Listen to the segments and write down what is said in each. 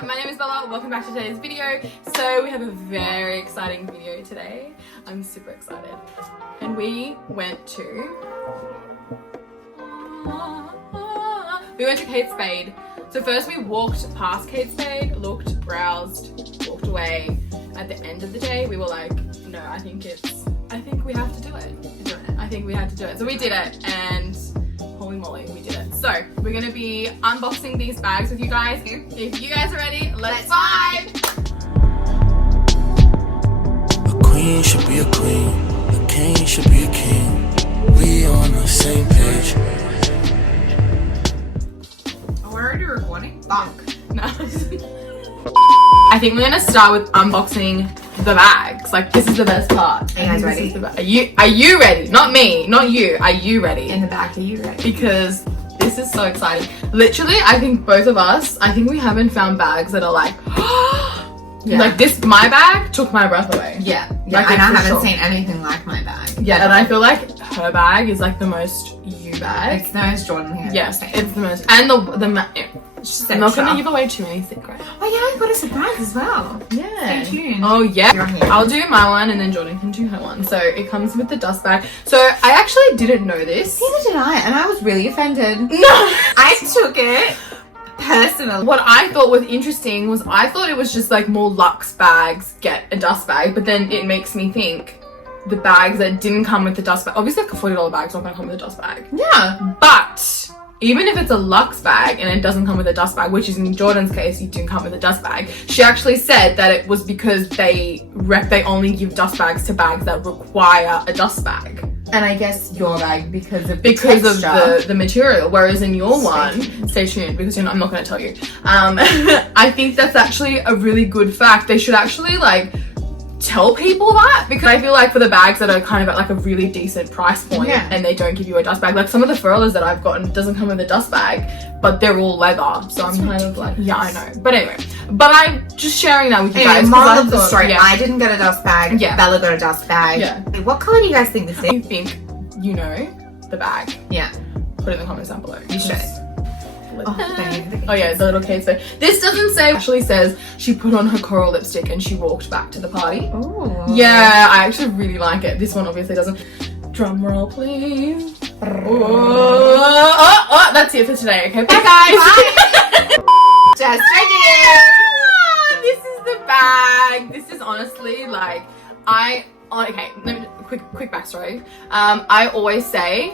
everyone, my name is Bella. Welcome back to today's video. So we have a very exciting video today. I'm super excited. And we went to Kate Spade. So first we walked past Kate Spade, looked, browsed, walked away. At the end of the day, we were like, no, I think we have to do it. I think we had to do it. So we did it, and holy moly, we did it. So we're gonna be unboxing these bags with you guys. If you guys are ready, let's vibe! A queen should be a queen, a king should be a king. We on the same page. Oh, we're already recording? Fuck. No. I think we're gonna start with unboxing the bags. Like, this is the best part. Are you guys ready? Are you ready? Not me, not you. Are you ready? In the back, are you ready? Because this is so exciting. Literally, I think both of us, I think we haven't found bags that are like, yeah. Like this, my bag took my breath away. Yeah. Like, and I haven't seen anything like my bag. Yeah, and I feel like her bag is like the most you bag. It's the most Jordan hair. Yes, it's the most. And I'm not gonna give away too many secrets. Oh yeah, I got a surprise as well. Yeah. Stay tuned. Oh yeah. You're here. I'll do my one and then Jordan can do her one. So it comes with the dust bag. So I actually didn't know this. Neither did I, and I was really offended. No. I took it personally. What I thought was interesting was I thought it was just like more luxe bags get a dust bag, but then it makes me think the bags that didn't come with the dust bag, obviously like a $40 bag's not gonna come with a dust bag. Yeah. But even if it's a luxe bag and it doesn't come with a dust bag, which is in Jordan's case, it didn't come with a dust bag, she actually said that it was because they only give dust bags to bags that require a dust bag. And I guess your bag because of the material, whereas in your one, stay tuned because I'm not going to tell you. I think that's actually a really good fact. They should actually like tell people that, because I feel like for the bags that are kind of at like a really decent price point, and they don't give you a dust bag, like some of the furlers that I've gotten doesn't come with a dust bag, but they're all leather, so I'm kind of like, yeah, I know. But anyway, but I'm just sharing that with you guys. Moral of the story, yeah. I didn't get a dust bag. Yeah. Bella got a dust bag. Yeah. What color do you guys think this is? You think you know the bag? Yeah. Put it in the comments down below. You should. Oh yeah, the little Kate Spade. This doesn't say, actually says she put on her coral lipstick and she walked back to the party. Oh. Yeah, I actually really like it. This one obviously doesn't. Drum roll, please. Oh, that's it for today. Okay, bye guys. Bye. Just ready. This is the bag. This is honestly like, okay, let me, quick backstory. I always say,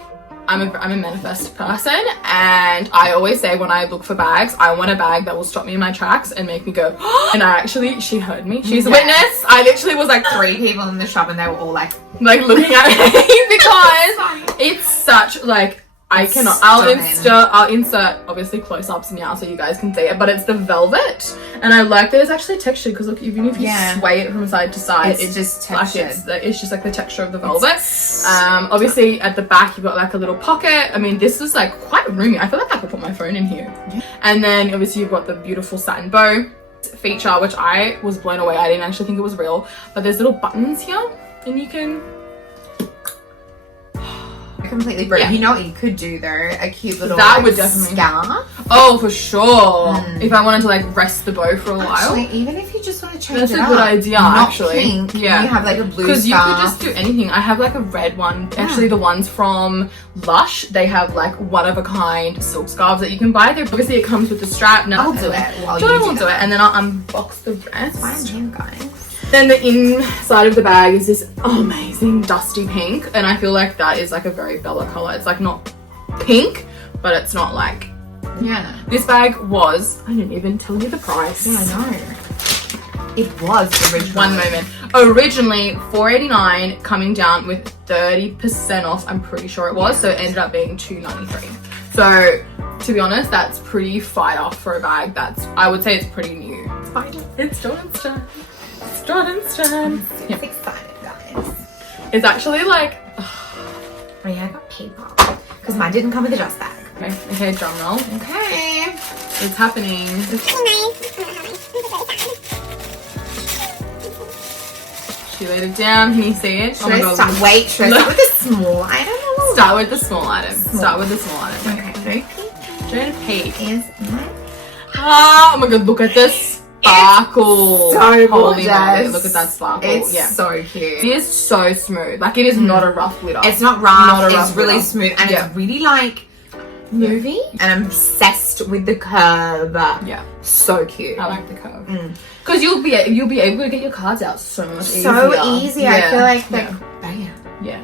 I'm a manifest person, and I always say when I look for bags, I want a bag that will stop me in my tracks and make me go, and she heard me. She's a witness. I literally was like 3 people in the shop and they were all like looking at me because it's such like, I cannot. I'll insert obviously close-ups now so you guys can see it, but it's the velvet, and I like that it's actually textured, because look, even if you sway it from side to side, it's just textured. Like it's just like the texture of the velvet. Obviously at the back you've got like a little pocket. I mean, this is like quite roomy. I feel like I could put my phone in here. And then obviously you've got the beautiful satin bow feature, which I was blown away. I didn't actually think it was real, but there's little buttons here, and you can completely brilliant. You know what you could do though? A cute little would definitely scarf. Oh, for sure. If I wanted to like rest the bow for a while. Actually, even if you just want to change that's it a good idea. not actually, pink, you have like a blue scarf. Because you could just do anything. I have like a red one. Actually, the ones from Lush, they have like one-of-a-kind silk scarves that you can buy. Obviously, it comes with the strap. I'll do it while you do it, and then I'll unbox the rest. Fine, you guys. Then the inside of the bag is this amazing dusty pink, and I feel like that is like a very Bella color. It's like not pink, but it's not like, this bag was, I didn't even tell you the price. Yeah, I know. It was originally. One moment. Originally $4.89, coming down with 30% off, I'm pretty sure it was, so it ended up being $2.93. So to be honest, that's pretty fire for a bag. I would say it's pretty new. It's Jordan's turn. Jordan's turn. It's excited, guys. It's actually like, oh yeah, I got paper because mine didn't come with a dust bag. Okay, drum roll. Okay, it's happening. She laid it down. Can you see it? Should I start with the small item? Start with the small item. Okay. Okay. Joanna Peak. Is my Oh my god, look at this. sparkle. So Holy gorgeous. moly, look at that sparkle. It's yeah. so cute. It is so smooth. Like, it is not a rough glitter. It's not rough. Not a rough it's really glitter. smooth, and Yeah. it's really like movie. And I'm obsessed with the curve. Yeah. So cute. I like the curve. Because you'll be able to get your cards out so much easier. So easy. I feel like yeah. bam. Yeah,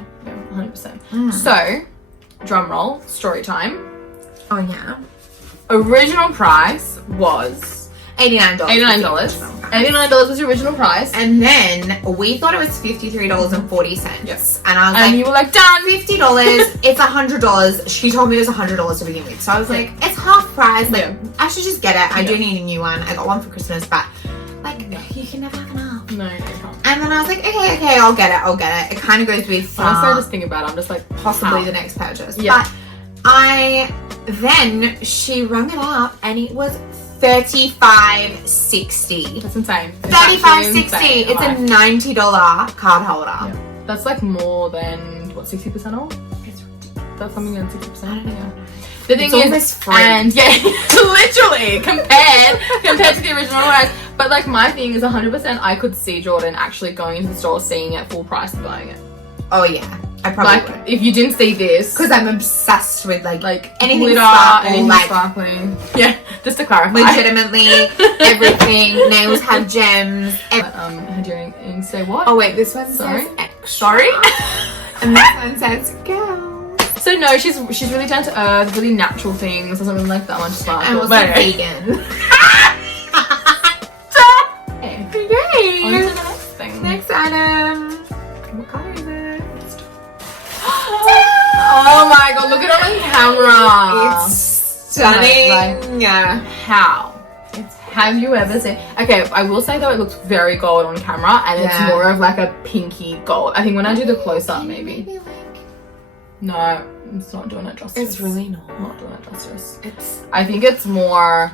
100%. So, drum roll, story time. Oh yeah. Original price was $89. $89. $89 was the original price. And then we thought it was $53.40. Yes. And I was And like, you were like, done. $50. It's $100. She told me it was $100 to begin with. So I was like, it's half price. Like, Yeah. I should just get it. I do Yeah. need a new one. I got one for Christmas, but like, you can never have enough. No, you can't. And then I was like, okay, I'll get it. It kind of goes with Honestly, I just think about it. I'm just like, possibly ow. the next purchase. Yeah. But then she rung it up and it was $35.60. That's insane. It's actually $35.60. insane. It's a $90 card holder. Yeah. That's like more than, what, 60% off? That's something like 60%. I don't know. Yeah. The thing It's is, almost free. and yeah, literally compared to the original price. But like, my thing is 100%. I could see Jordan actually going into the store, seeing it full price, and buying it. Oh yeah, I probably Like, would. if you didn't see this, Because I'm obsessed with like anything glitter, sparkle, anything like sparkling. Yeah, just to clarify. legitimately everything. Nails have gems. Doing say what? Oh wait, this one Sorry? says extra. Sorry. And this one says girl. So no, she's really down to earth, really natural things. Doesn't really like that much sparkle. I'm also But anyway. vegan. Okay. On to Okay. the next thing. Next item. What color is it? Oh my god, look at it on camera. It's stunning. How? Have you ever seen? Okay, I will say though, it looks very gold on camera, and it's Yeah. more of like a pinky gold. I think when I do the close up, maybe. like No, it's not doing it justice. it's really not. Not doing it justice. It's I think it's more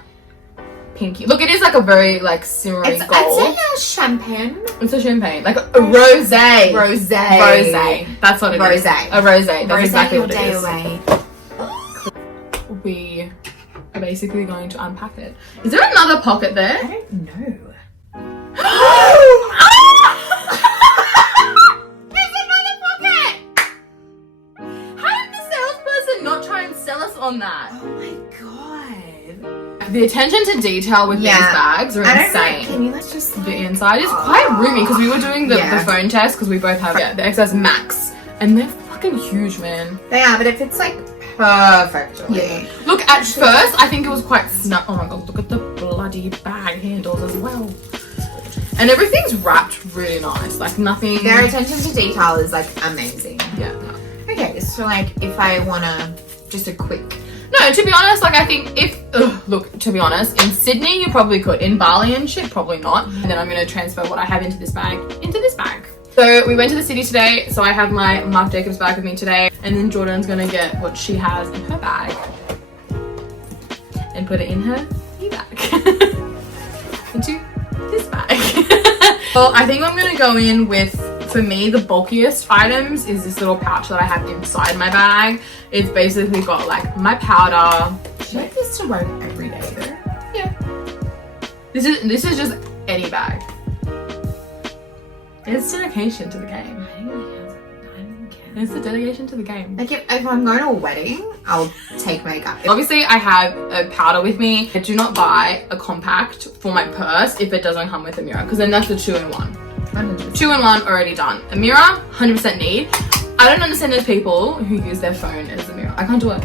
pinky. Look, it is like a very like shimmery I'd gold. say a champagne. It's a champagne, like a rosé. Rosé. Rosé. That's what it is. Rosé. A rosé. That's Rosé exactly your what it day is. away. We are basically going to unpack it. Is there another pocket there? I don't know. There's another pocket! How did the salesperson not try and sell us on that? Oh my god. The attention to detail with these Yeah. bags are I don't insane. know. Can you let's just The inside is quite roomy because we were doing the Yeah. phone test because we both have the XS Max, and they're fucking huge, man. They are, but it fits like perfectly. Look, at first I think it was quite snug. Oh my god, look at the bloody bag handles as well. And everything's wrapped really nice, like nothing. Their attention to detail is like amazing. Yeah. Okay, so like if I wanna just a quick No, to be honest, like I think look, to be honest, in Sydney you probably could. In Bali and shit, probably not. And then I'm gonna transfer what I have into this bag. So we went to the city today, so I have my Marc Jacobs bag with me today, and then Jordan's gonna get what she has in her bag and put it in her e-bag. Into this bag. Well, I think I'm gonna go in with, for me, the bulkiest items is this little pouch that I have inside my bag. It's basically got like my powder. should I like this to wear every day though? Yeah. This is just any bag. It's dedication to the game. I don't care. It's the dedication to the game. Like if I'm going to a wedding, I'll take makeup. Obviously, I have a powder with me. I do not buy a compact for my purse if it doesn't come with a mirror, because then that's the 2-in-1. 2-in-1 already done. A mirror, 100% need. I don't understand those people who use their phone as a mirror. I can't do it.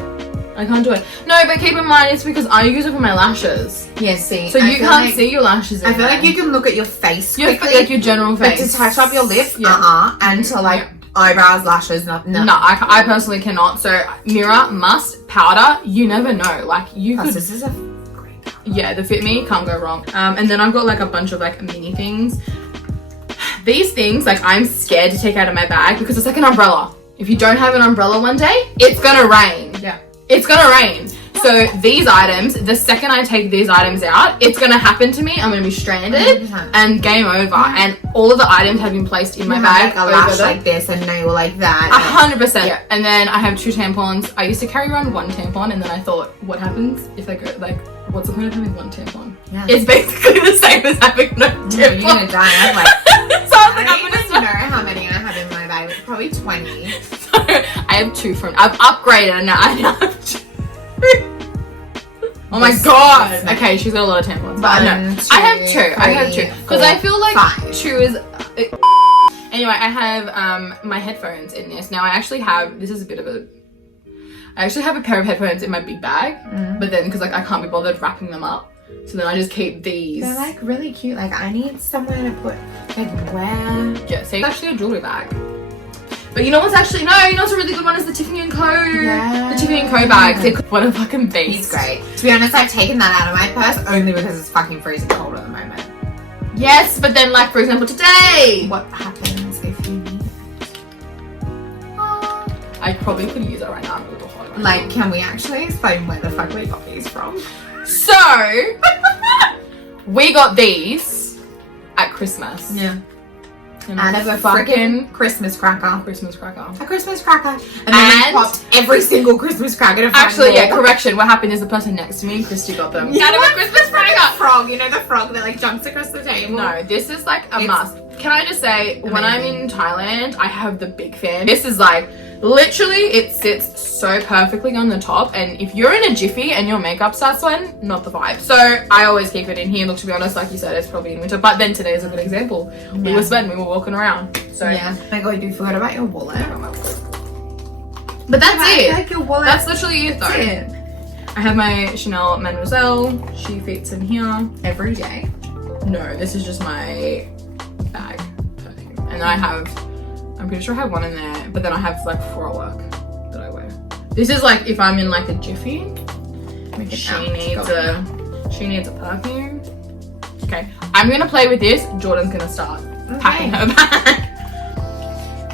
No, but keep in mind, it's because I use it for my lashes. Yeah, see. So I you feel can't like- see your lashes in I feel like there. you can look at your face Your- quickly, like your general but face. to touch up your lip, Yeah. and to like eyebrows, lashes, no. No, I personally cannot. So mirror, must, powder, you never know. Like you Plus, could, this is a great powder. yeah, the Fit Me, can't go wrong. And then I've got like a bunch of like mini things. These things, like I'm scared to take out of my bag because it's like an umbrella. If you don't have an umbrella one day, it's gonna rain. Yeah. It's gonna rain. So these items, the second I take these items out, it's gonna happen to me. I'm gonna be stranded 100%. and game over. And all of the items have been placed in my bag. Like a lash like this, and now you're like that. 100%. Yeah. And then I have 2 tampons. I used to carry around 1 tampon, and then I thought, what happens if I go, like, what's the point of having 1 tampon? Yeah. It's basically the same as having no tampon. You're gonna die. I'm like, So I was like, I I'm don't gonna even know how many I have in my bag. It's probably 20. So I have 2 from. I've upgraded, and now I now have 2. Oh my god. Okay, she's got a lot of tampons. But no, I have 2. I have 2 because I feel like 5. 2 is. Anyway, I have my headphones in this. Now I actually have. This is a bit of a. I actually have a pair of headphones in my big bag, but then because like I can't be bothered wrapping them up, so then I just keep these. They're like really cute. Like I need somewhere to put like where. Yeah, see, it's actually a jewelry bag. But you know what's actually you know what's a really good one is the Tiffany & Co. Yeah. The Tiffany & Co bags. What a fucking beast. He's great. To be honest, I've taken that out of my purse only because it's fucking freezing cold at the moment. Yes, but then like for example today, What happens if you need it? I probably could use it right now. I'm a little hot right Like, can we actually explain where the fuck we got these from? now. So we got these at Christmas. Yeah. And Out of a fucking Christmas cracker. Christmas cracker. A Christmas cracker. And then we popped every single Christmas cracker to find Actually, yeah, more. correction. What happened is the person next to me, Christy, got them. Yeah, Out of a Christmas cracker. Frog, you know the frog that like jumps across the table? No, this is like a It's must. Can I just say, when I'm amazing. in Thailand, I have the big fan. This is like, literally, it sits so perfectly on the top. And if you're in a jiffy and your makeup starts sweating, not the vibe. So I always keep it in here. Look, to be honest, like you said, it's probably in winter. But then today is a good example. We Yeah. were sweating, we were walking around. So Yeah. Oh my god, you forgot about your wallet. But that's I feel it. like your wallet. That's literally it though. it. I have my Chanel Mademoiselle. She fits in here. Every day. No, this is just my bag perfume. And then I have, I'm pretty sure I have one in there, but then I have like 4 at work that I wear. This is like if I'm in like a jiffy, she needs a perfume. Okay, I'm gonna play with this. Jordan's gonna start packing her bag.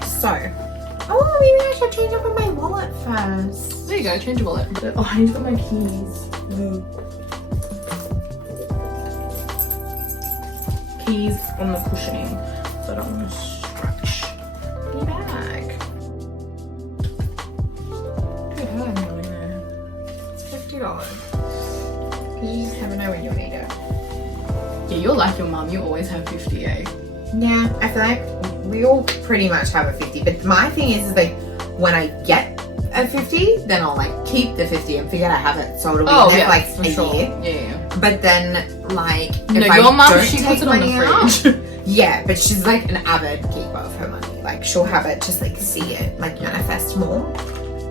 So. Oh, maybe I should change up in my wallet first. There you go, change your wallet. Oh, I need to put my keys. Keys on the cushioning, so I don't want to scratch your bag. Dude, how am I going there? It's $50. Because you just never know when you'll need it. Yeah, you're like your mum. You always have 50, eh? Yeah, I feel like we all pretty much have a 50. But my thing is like when I get a 50, then I'll like keep the 50 and forget I have it. So it'll be there for like for a sure. year. Yeah. But then like No, if I your mum, don't she take puts it on the money out- fridge. Yeah, but she's like an avid keeper of her money. Like she'll have it, just like see it, like manifest more.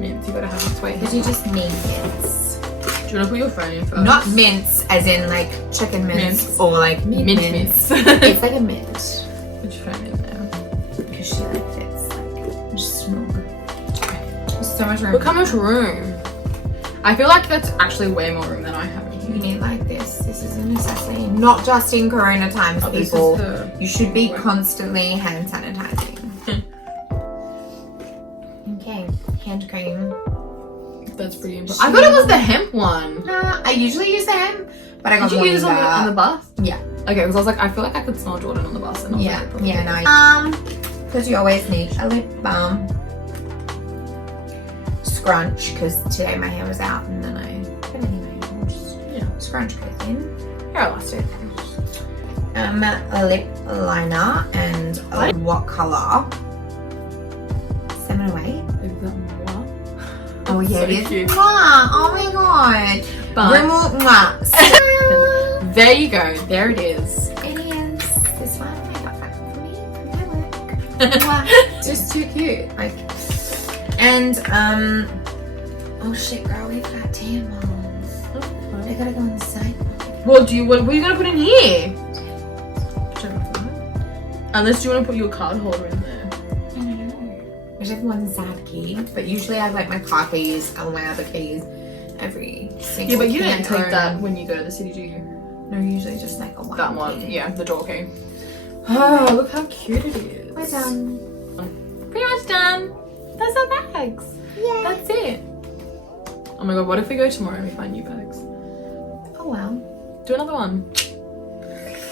Mints, you gotta have this way. Because you just need mints. Do you wanna put your phone in first? Not mints as in like chicken mints, Mints. or like mint mints. It's like a mint. Put your phone in there. Because she like fits like just small. There's so much room. Look how much room. I feel like that's actually way more room than I have in here. You need like this. This is a necessity. Not just in Corona times, Oh, this is people. the- You should be constantly hand sanitizing. Okay, hand cream. That's pretty important. I thought it was the hemp one. Nah, I usually use the hemp, but I got Did you more use it than on the that. bus? Yeah. Okay, because I was like, I feel like I could smell Jordan on the bus. And I was Yeah, like, probably yeah, did. no. Because you always need a lip balm. Scrunch, because today my hair was out and then but anyway, I'll just scrunch goes in. Hair elastic. A lip liner and what colour? 708. Oh yeah, So it is. cute. Mwah. Oh my god. But- Rimmel, mwah. There you go. There it is. It is. This one I got back for me from my work. Mwah. Just too cute. Like, and oh shit, girl, we've got tampons. They gotta go in the side pocket. Well, what are you gonna put in here? Unless you want to put your card holder in there. I don't know. Whichever one's that key. But usually I have like my car keys and my other keys every single Yeah, but you key don't I take own. that when you go to the city, do you? No, usually just like a one. That one, key. yeah, the door key. Oh, look how cute it is. We're done. Pretty much done. That's our bags. Yay. That's it. Oh my god, what if we go tomorrow and we find new bags? Oh well. Do another one.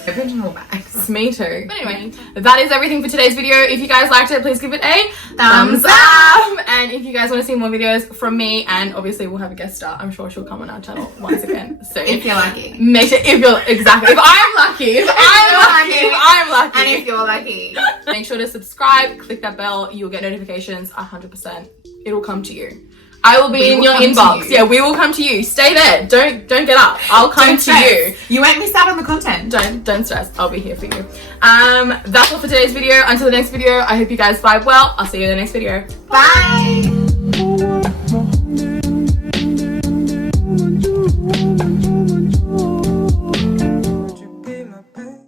Original bags. Me too. But anyway, that is everything for today's video. If you guys liked it, please give it a Thumbs up. And if you guys want to see more videos from me, and obviously we'll have a guest star, I'm sure she'll come on our channel once again soon. If you're lucky. Make sure, if you're, exactly, if I'm lucky, if I'm lucky. And if you're lucky. Make sure to subscribe, click that bell, you'll get notifications 100%. It'll come to you. I will be in your inbox. Yeah, we will come to you. Stay there. Don't get up. I'll come to you. You won't miss out on the content. Don't stress. I'll be here for you. That's all for today's video. Until the next video, I hope you guys vibe well. I'll see you in the next video. Bye.